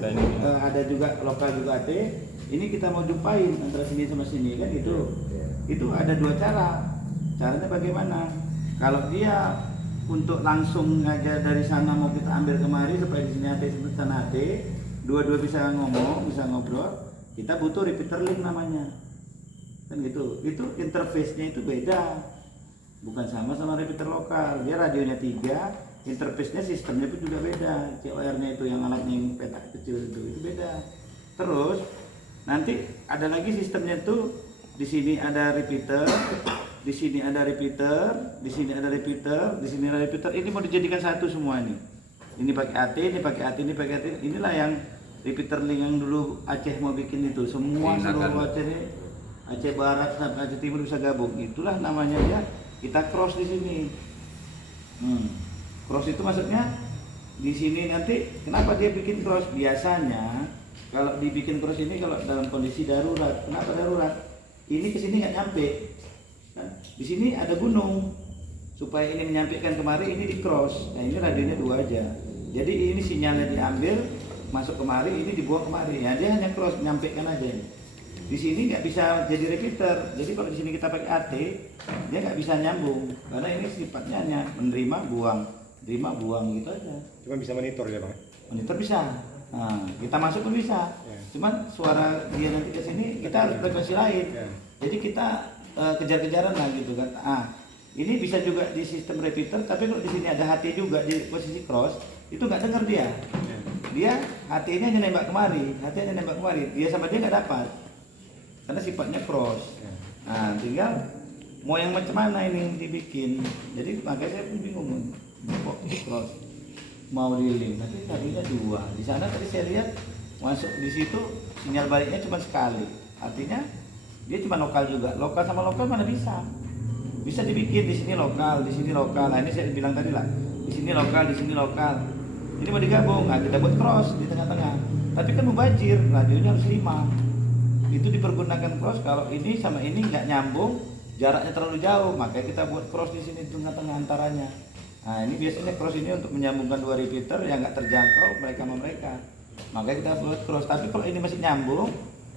ada juga lokal juga AT. Ini kita mau jumpain antara sini sama sini kan gitu. Itu ada dua cara. Caranya bagaimana? Kalau dia untuk langsung aja dari sana mau kita ambil kemari supaya di sini AT di sana AT, dua-dua bisa ngomong, bisa ngobrol. Kita butuh repeater link namanya. Kan gitu. Itu interface-nya itu beda. Bukan sama repeater lokal. Dia radionya 3, interface-nya sistemnya pun juga beda. COR-nya itu yang alatnya yang petak kecil itu beda. Terus nanti ada lagi sistemnya tuh, di sini ada repeater, di sini ada repeater, di sini ada repeater, di sini ada repeater. Ini mau dijadikan satu semua nih. Ini pakai AT, ini pakai AT, ini pakai AT. Inilah yang repeater link yang dulu Aceh mau bikin itu. Semua seluruh Aceh ini, Aceh Barat sampai Aceh Timur bisa gabung. Itulah namanya ya. Kita cross di sini. Cross itu maksudnya di sini nanti. Kenapa dia bikin cross? Biasanya kalau dibikin cross ini kalau dalam kondisi darurat. Kenapa darurat? Ini ke sini nggak nyampe. Kan? Di sini ada gunung. Supaya ini menyampaikan kemari, ini di cross. Nah ini radionya 2 aja. Jadi ini sinyalnya diambil, masuk kemari, ini dibuang kemari. Ya dia hanya cross, menyampaikan aja. Di sini nggak bisa jadi repeater. Jadi kalau di sini kita pakai AT, dia nggak bisa nyambung. Karena ini sifatnya hanya menerima, buang gitu aja. Cuma bisa monitor ya bang? Monitor bisa. Nah, kita masuk pun bisa. Cuman suara dia nanti ke sini kita harus frekuensi lain. Jadi kita kejar-kejaran lah gitu kan. Ini bisa juga di sistem repeater, tapi kalau di sini ada HT juga di posisi cross, itu nggak dengar dia. Dia HT-nya hanya nembak kemari, dia sama dia nggak dapat. Karena sifatnya cross. Nah, tinggal mau yang macam mana ini yang dibikin. Jadi makanya saya pun bingung kok cross mau di link. Nanti tadinya 2. Di sana tadi saya lihat masuk di situ sinyal baliknya cuma sekali. Artinya dia cuma lokal juga. Lokal sama lokal mana bisa? Bisa dibikin di sini lokal, di sini lokal. Nah, ini saya bilang tadi lah. Di sini lokal, di sini lokal. Ini mau digabung. Nah, kita buat cross di tengah-tengah. Tapi kan mubazir, radionya harus 5. Itu dipergunakan cross kalau ini sama ini nggak nyambung, jaraknya terlalu jauh, makanya kita buat cross di sini tengah-tengah antaranya. Nah ini biasanya cross ini untuk menyambungkan 2 repeater yang nggak terjangkau mereka sama mereka, makanya kita buat cross. Tapi kalau ini masih nyambung,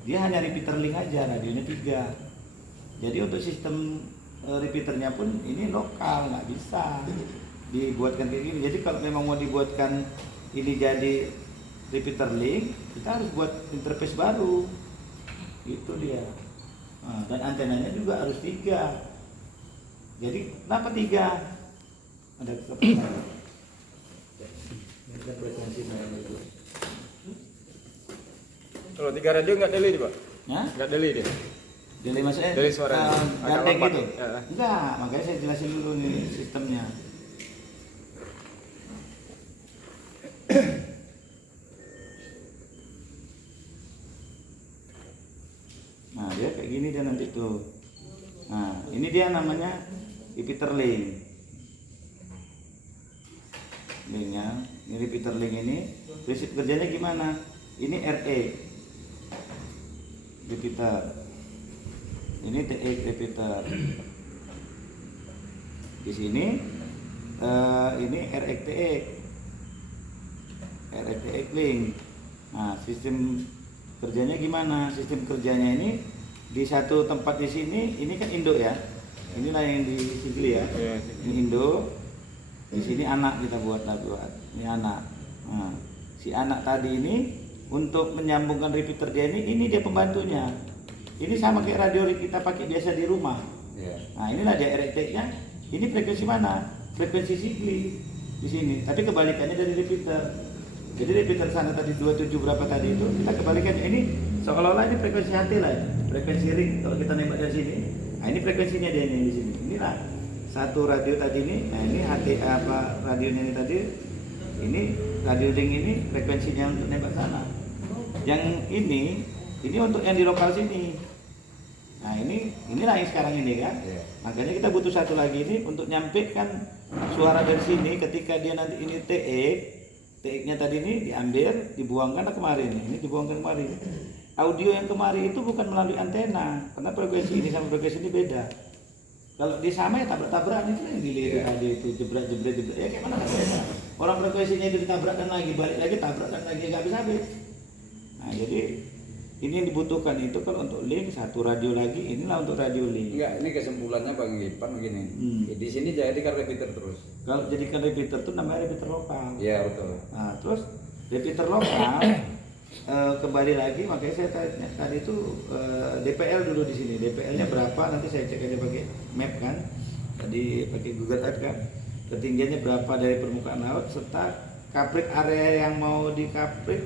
dia hanya repeater link aja, radionya 3. Jadi untuk sistem repeaternya pun ini lokal, nggak bisa dibuatkan kayak gini. Jadi kalau memang mau dibuatkan ini jadi repeater link, kita harus buat interface baru. Itu dia. Nah, dan antenanya juga harus 3. Jadi kenapa 3? Ada kepentingan. Ada frekuensi itu. Kalau 3 radio nggak delay pak? Nggak delay dia? Delay maksudnya? Delay suara. Gandeng gitu? Enggak, makanya saya jelasin dulu nih sistemnya. Nah dia kayak gini dia nanti tuh. Nah ini dia namanya repeater link. Linknya, ini repeater link ini prinsip kerjanya gimana? Ini RE repeater, ini TX repeater. Di sini ini RXTX link. Nah sistem kerjanya gimana? Sistem kerjanya ini di satu tempat di sini, ini kan induk ya. Inilah yang di Sigli ya. Ini induk. Di sini anak kita buat. Ini anak. Nah, si anak tadi ini untuk menyambungkan repeater dia ini dia pembantunya. Ini sama kayak radio kita pakai biasa di rumah. Nah, inilah dia RXTX-nya. Ini frekuensi mana? Frekuensi Sigli di sini. Tapi kebalikannya dari repeater. Jadi repeater sana tadi 27 berapa tadi itu, kita kebalikan ini seolah-olah ini frekuensi HT lah ya. Frekuensi ring kalau kita nembak dari sini. Nah, ini frekuensinya dia ini di sini. Inilah satu radio tadi ini. Nah, ini HT apa radionya ini tadi. Ini radio ring ini frekuensinya untuk nembak sana. Yang ini untuk yang di lokal sini. Nah, inilah yang sekarang ini kan. Makanya kita butuh satu lagi ini untuk nyampaikan suara dari sini ketika dia nanti ini TX-nya tadi ini diambil, dibuangkan ke kemari ini dibuangkan kemari. Audio yang kemari itu bukan melalui antena, karena frekuensi ini sama frekuensi ini beda. Kalau di sama ya tabrak-tabrakan itu yang dilihat tadi itu jebret ya kayak mana kan? Orang frekuensinya itu ditabrakkan lagi, balik lagi tabrakan lagi, nggak habis-habis. Nah, jadi ini yang dibutuhkan itu kan untuk link, satu radio lagi, inilah untuk radio link. Enggak, ini kesimpulannya Bang Ipan begini. Di sini jadikan repeater terus. Kalau jadikan repeater itu namanya repeater lokal. Iya betul. Nah, terus repeater lokal kembali lagi, makanya saya tanya tadi itu DPL dulu di sini. DPL-nya berapa? Nanti saya cek aja pakai map kan. Tadi pakai Google Earth kan. Ketinggiannya berapa dari permukaan laut serta coverage area yang mau di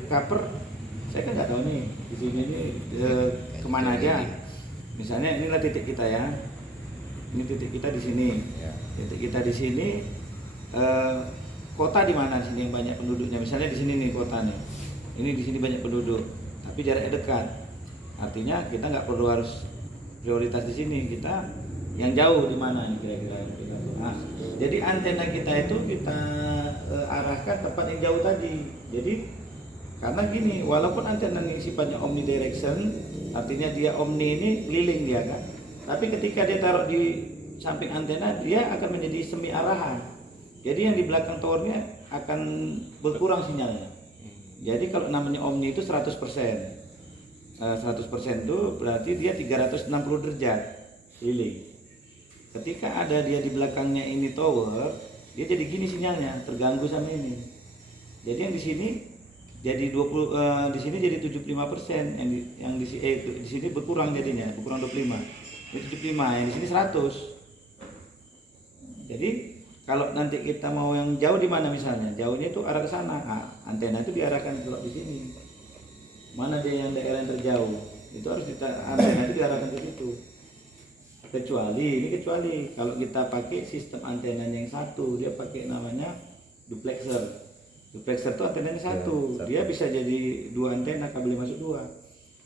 cover. Saya kan nggak tahu nih di sini ini kemana aja. Misalnya inilah titik kita ya. Ini titik kita di sini. Titik kita di sini. Kota di mana sini yang banyak penduduknya? Misalnya di sini nih kota nih. Ini di sini banyak penduduk, tapi jaraknya dekat. Artinya kita nggak perlu harus prioritas di sini. Kita yang jauh di mana nih kira-kira? Nah, jadi antena kita itu kita arahkan tempat yang jauh tadi. Jadi karena gini, walaupun antena ini sifatnya omnidirection, artinya dia omni ini keliling dia kan. Tapi ketika dia taruh di samping antena, dia akan menjadi semi arahan. Jadi yang di belakang towernya akan berkurang sinyalnya. Jadi kalau namanya omni itu 100%. 100% itu berarti dia 360 derajat keliling. Ketika ada dia di belakangnya ini tower, dia jadi gini sinyalnya, terganggu sama ini. Jadi yang di sini jadi 20 di sini jadi 75%, yang di sini berkurang jadinya, berkurang 25. Ini 75, yang di sini 100. Jadi kalau nanti kita mau yang jauh di mana misalnya, jauhnya itu arah ke sana. Nah, antena itu diarahkan kalau di sini. Mana dia yang daerah yang terjauh, itu harus antena itu diarahkan ke situ. Kecuali kalau kita pakai sistem antena yang satu, dia pakai namanya duplexer. Duplexer itu antenanya satu, dia bisa jadi dua antena, kabel masuk dua.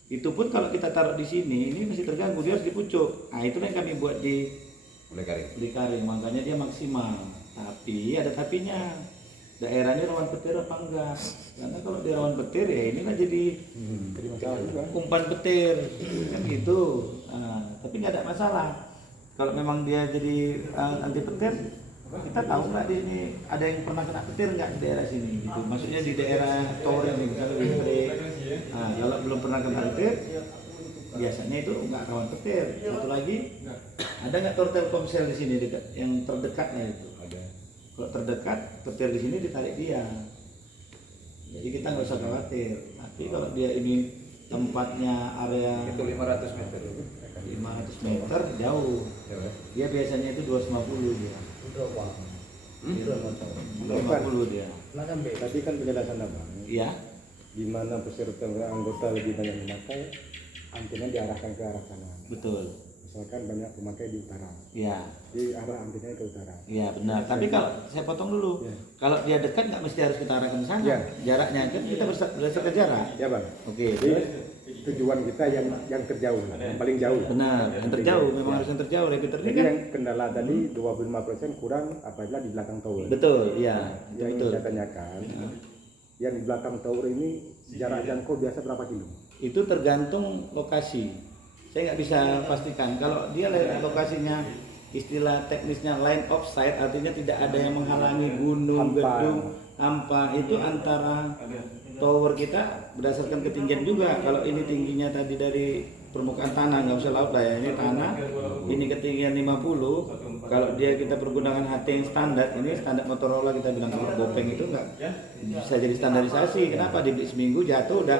Itu pun kalau kita taruh di sini, ini masih terganggu, dia harus dipucuk. Nah, itu yang kami buat di Likaring, makanya dia maksimal. Tapi ada tapinya. Daerahnya rawan petir apa enggak? Karena kalau dia rawan petir ya inilah jadi umpan petir kan gitu. Nah, tapi nggak ada masalah. Kalau memang dia jadi anti petir, kita tahu nggak di sini ada yang pernah kena petir nggak di daerah sini? Gitu. Maksudnya di daerah tower ini misalnya listrik. Nah, kalau belum pernah kena petir, biasanya itu nggak rawan petir. Satu lagi, ada nggak tower Telkomsel di sini dekat, yang terdekatnya itu? Ada. Kalau terdekat, petir di sini ditarik dia. Jadi kita nggak usah khawatir. Tapi kalau dia ini tempatnya area itu 500 meter. 500 meter jauh. Dia biasanya itu 250 dia. 250 dia. Tadi kan penjelasan apa? Iya. Di mana peserta anggota lebih banyak memakai, antena diarahkan ke arah sana. Betul. Misalkan banyak pemakai di utara, Iya. di arah antena ke utara. Iya benar. Tapi kalau saya potong dulu, kalau dia dekat nggak mesti harus kita arahkan ke sana. Ya. Jaraknya kan kita berdasarkan jarak. Ya bang. Oke. Jadi tujuan kita yang terjauh, yang paling jauh. Benar. Yang terjauh memang harus yang terjauh. Repeater ini Jadi kan. yang kendala tadi 25% kurang apabila di belakang tower. Betul. Iya. Yang Betul. saya tanyakan, yang di belakang tower ini jarak jangkau biasa berapa kilo? Itu tergantung lokasi. Saya nggak bisa pastikan. Kalau dia lokasinya istilah teknisnya line of sight, artinya tidak ada yang menghalangi gunung, gedung, hampa, itu antara tower kita berdasarkan ketinggian juga. Kalau ini tingginya tadi dari permukaan tanah, nggak usah laut lah ya, ini tanah, ini ketinggian 50. Kalau dia kita pergunakan HT yang standar, ini standar Motorola kita bilang kalau Bopeng itu nggak bisa jadi standarisasi. Kenapa? Dibeli seminggu jatuh udah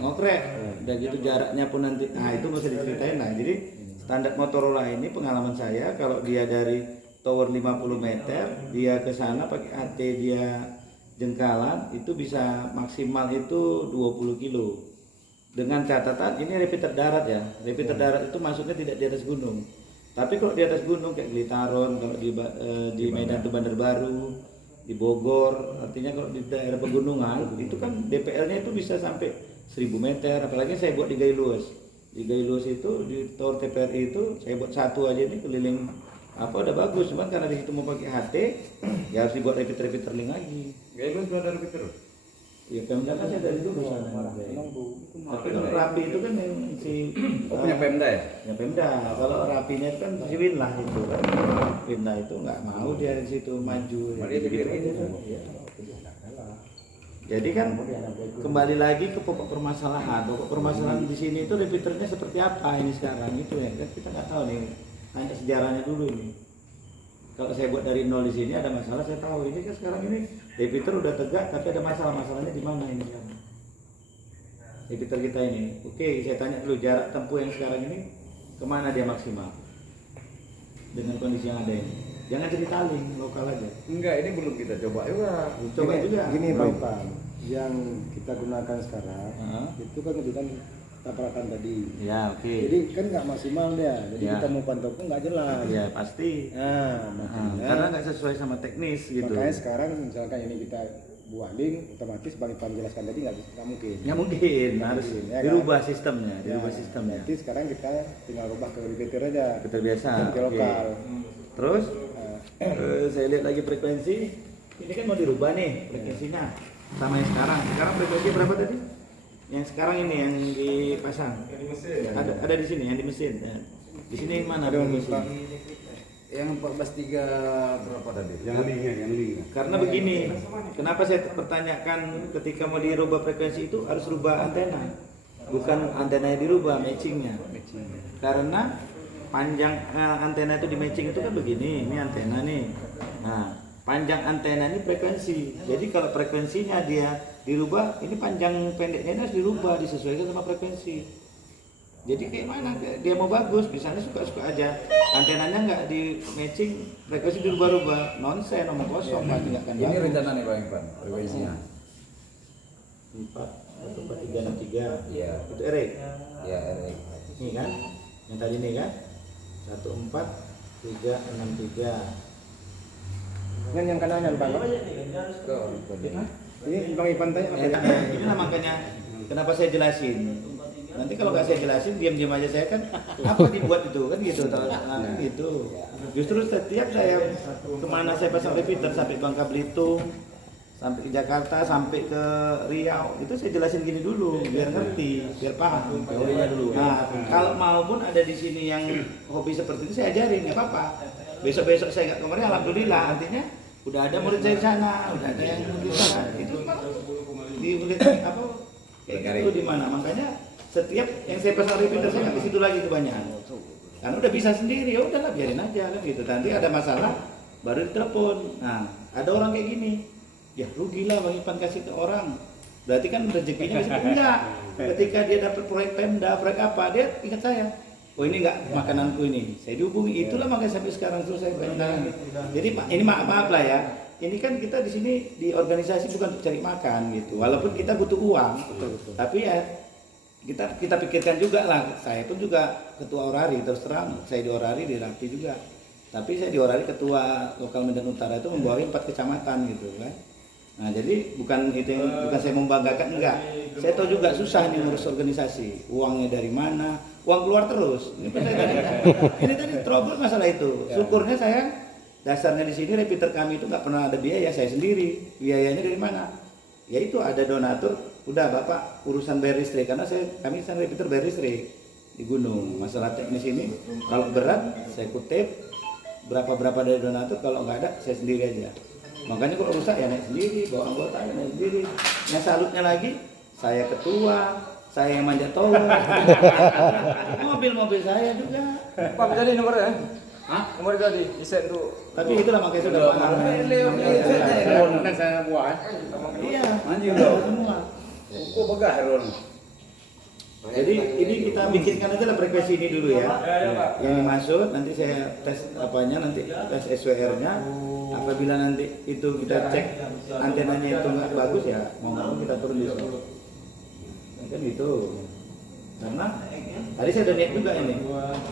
ngokrek, udah gitu jaraknya pun nanti, nah itu bisa diceritain. Nah jadi standar Motorola ini pengalaman saya, kalau dia dari tower 50 meter, dia ke sana pakai HT dia jengkalan, itu bisa maksimal itu 20 kilo. Dengan catatan ini repeater darat ya, repeater darat itu masuknya tidak di atas gunung. Tapi kalau di atas gunung kayak Gelitaron, kalau di Medan itu Bandar Baru, di Bogor, artinya kalau di daerah pegunungan itu kan DPL-nya itu bisa sampai 1000 meter. Apalagi saya buat di Gailuas. Di Gailuas itu di tower TPRI itu saya buat satu aja ini keliling apa udah bagus, cuman karena di situ mau pakai HT ya harus dibuat repeater link lagi. Gailuas berada repeater. Ya Pemda kan saya dari dulu sana. Tapi kalau Rapi itu kan yang si punya Pemda ya? Ya Pemda. Kalau Rapinya itu kan si Winlah itu kan. Winlah itu nggak mau dia di situ maju. Malah dia pikir gitu. Iya. Jadi kan kembali lagi ke pokok permasalahan. Pokok permasalahan di sini itu repeaternya seperti apa ini sekarang itu ya kan kita nggak tahu nih. Tanya sejarahnya dulu ini. Kalau saya buat dari nol di sini ada masalah saya tahu. Ini kan sekarang ini repeater udah tegak tapi ada masalahnya di mana ini sekarang. Repeater kita ini. Oke, saya tanya dulu jarak tempuh yang sekarang ini kemana dia maksimal dengan kondisi yang ada ini. Jangan cerita link lokal aja. Enggak, ini belum kita coba juga. Coba juga. Gini Pak Ipan, yang kita gunakan sekarang itu kan udah tabrakan tadi. Ya, oke. Jadi kan nggak maksimal dia. Jadi Ya. kita mau pantau pun nggak jelas. Ya pasti. Nah, makanya, Karena nggak sesuai sama teknis gitu. makanya sekarang misalkan ini kita buat link, otomatis Bang Ipan jelaskan tadi nggak mungkin. Nggak mungkin, harus ya kan? dirubah sistemnya, Ya, dirubah sistemnya. Berarti sekarang kita tinggal rubah ke repeater aja. Kita biasa. Ke oke. lokal. Terus saya lihat lagi frekuensi. Ini kan mau dirubah nih frekuensinya sama yang sekarang. Sekarang frekuensi berapa tadi? Yang sekarang ini yang dipasang. Ada di sini yang di mesin. Ya. Di sini yang mana frekuensi? Yang 14.3 berapa tadi? Yang link. Karena begini, kenapa saya pertanyakan ketika mau dirubah frekuensi itu harus rubah antena, bukan antenanya dirubah, matchingnya. Karena panjang antena itu di matching itu kan begini, ini antena nih. Nah, panjang antena ini frekuensi. Jadi kalau frekuensinya dia dirubah, ini panjang pendeknya ini harus dirubah, disesuaikan sama frekuensi. Jadi kayak mana dia mau bagus, misalnya suka-suka aja antenanya nggak di matching, frekuensi dirubah-rubah, nonsen, omong kosong, pasti nggak akan Ini bagus. rencana nih Bang Ipan, frekuensinya. 4, 1, 4, 3, 6, 3. Iya. Itu RE. Ya, RE. Ini kan, yang tadi nih kan, 1, 4, 3, 6, 3. Yang kanannya Bang. Ini Bang Ipan tanya apa ya? Inilah makanya kenapa saya jelasin. Nanti kalau nggak saya jelasin, diam-diam aja saya kan apa dibuat itu kan gitu, gitu. Justru setiap saya kemana saya pasang repeater sampai Bangka Belitung, sampai ke Jakarta, sampai ke Riau, itu saya jelasin gini dulu biar ngerti, biar paham teorinya dulu. Nah, kalau maupun ada di sini yang hobi seperti itu saya ajarin, nggak apa-apa. Besok-besok saya nggak kemarin, alhamdulillah, artinya udah ada murid saya di sana, udah ada yang di sana. Itu di murid apa? Kayak gitu di mana? Makanya setiap yang saya pasang repeater saya nggak di situ lagi kebanyakan. Karena udah bisa sendiri, ya udahlah biarin aja kan gitu. Nanti ada masalah baru ditelepon. Nah, ada orang kayak gini. Ya rugilah Bang Ipan kasih ke orang. Berarti kan rezekinya bisa enggak. Ketika dia dapat proyek Pemda, proyek apa, dia ingat saya. Oh ini enggak makananku ini. Saya dihubungi. Itulah makanya sampai sekarang terus saya bertanya. Jadi ini maaf lah ya. Ini kan kita di sini di organisasi bukan untuk cari makan gitu. Walaupun kita butuh uang, tapi ya kita pikirkan juga lah. Saya pun juga ketua orari, terus terang saya di orari di Rapi juga. Tapi saya di orari ketua lokal Medan Utara itu membawahi 4 kecamatan gitu kan. Nah jadi bukan saya membanggakan, enggak. Saya tahu juga susah nih ngurus organisasi. Uangnya dari mana? Uang keluar terus. Ini tadi trouble masalah itu. Syukurnya saya dasarnya di sini repeater kami itu nggak pernah ada biaya, saya sendiri. Biayanya dari mana? Ya itu ada donatur. Udah Bapak urusan bayar listrik, karena kami kan repeater bayar listrik di gunung. Masalah teknis ini kalau berat saya kutip berapa dari donatur, kalau nggak ada saya sendiri aja. Makanya kalau rusak ya naik sendiri, bawa anggota ya naik sendiri. Yang salutnya lagi saya ketua, saya yang manjat tolong. Mobil saya juga. Pak tadi nomornya? Hah? Nomor tadi isen tuh. Tapi itulah makanya sudah paham. Kan saya buat. Iya, Anjing tahu loh. semua. Kok begah Ron? Jadi ini kita bikinkan aja lah frekuensi ini dulu ya. Yang dimaksud nanti saya tes apanya, nanti tes SWR-nya. Apabila nanti itu kita cek antenanya itu nggak bagus ya, mau nggak mau kita turun di sini. Kan gitu. Karena tadi saya udah lihat juga ini.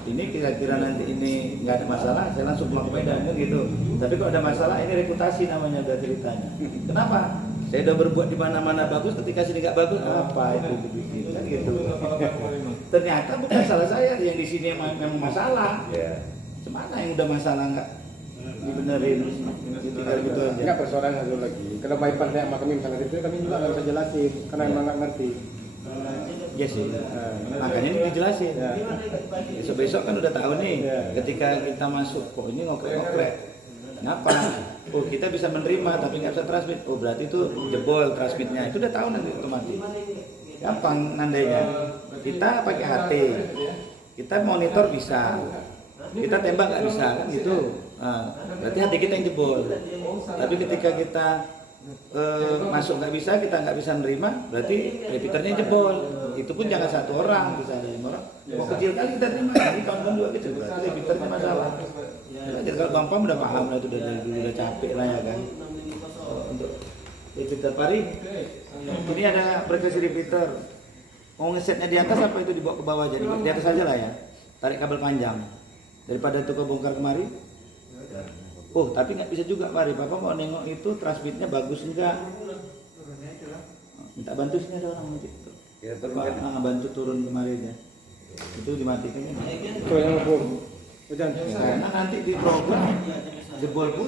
Ini kira-kira nanti ini nggak ada masalah, saya langsung pulang ke Medan kan gitu. Tapi kalau ada masalah ini reputasi namanya udah ceritanya. Kenapa? Saya udah berbuat di mana-mana bagus, ketika sini nggak bagus, apa itu dibikin kan gitu. Ternyata bukan salah saya, yang di sini memang masalah. Ya. Semana yang udah masalah nggak dibenerin, tinggal gitu aja. Enggak persoalan satu lagi. Kalau Bang Ipan tanya sama kami misalnya itu kami juga nggak bisa jelasin karena emang nggak ngerti. Iya sih, makanya ini dijelasin. Besok-besok kan udah tahu nih, ketika kita masuk, kok ini ngokrek-ngokrek. Kenapa? Oh kita bisa menerima tapi nggak bisa transmit. Oh berarti itu jebol transmitnya. Itu udah tahu nanti otomatis. Gampang nandainya. Kita pakai HT. Kita monitor bisa. Kita tembak nggak bisa kan gitu. Berarti HT kita yang jebol. Tapi ketika kita masuk nggak bisa, kita nggak bisa menerima, berarti repeaternya jebol. Itu pun jangan satu orang, bisa ada 5 orang. Mau kecil kali kita terima, ini kawan-kawan juga kecil, berarti repeaternya masalah. Jadi kalau Bang Pam udah paham lah itu udah dari dulu udah capek lah ya kan. Untuk repeater pari, ini ada frekuensi repeater. Mau ngesetnya di atas apa itu dibawa ke bawah, jadi di atas aja lah ya. Tarik kabel panjang daripada itu kebongkar kemari. Oh tapi nggak bisa juga mari, Papa mau nengok itu transmitnya bagus enggak? Minta bantu sini ada orang nanti. Kita turunkan. Bantu turun kemari aja. Itu dimatikan ya. Itu yang mau. Hujan. Karena nanti di program jebol pun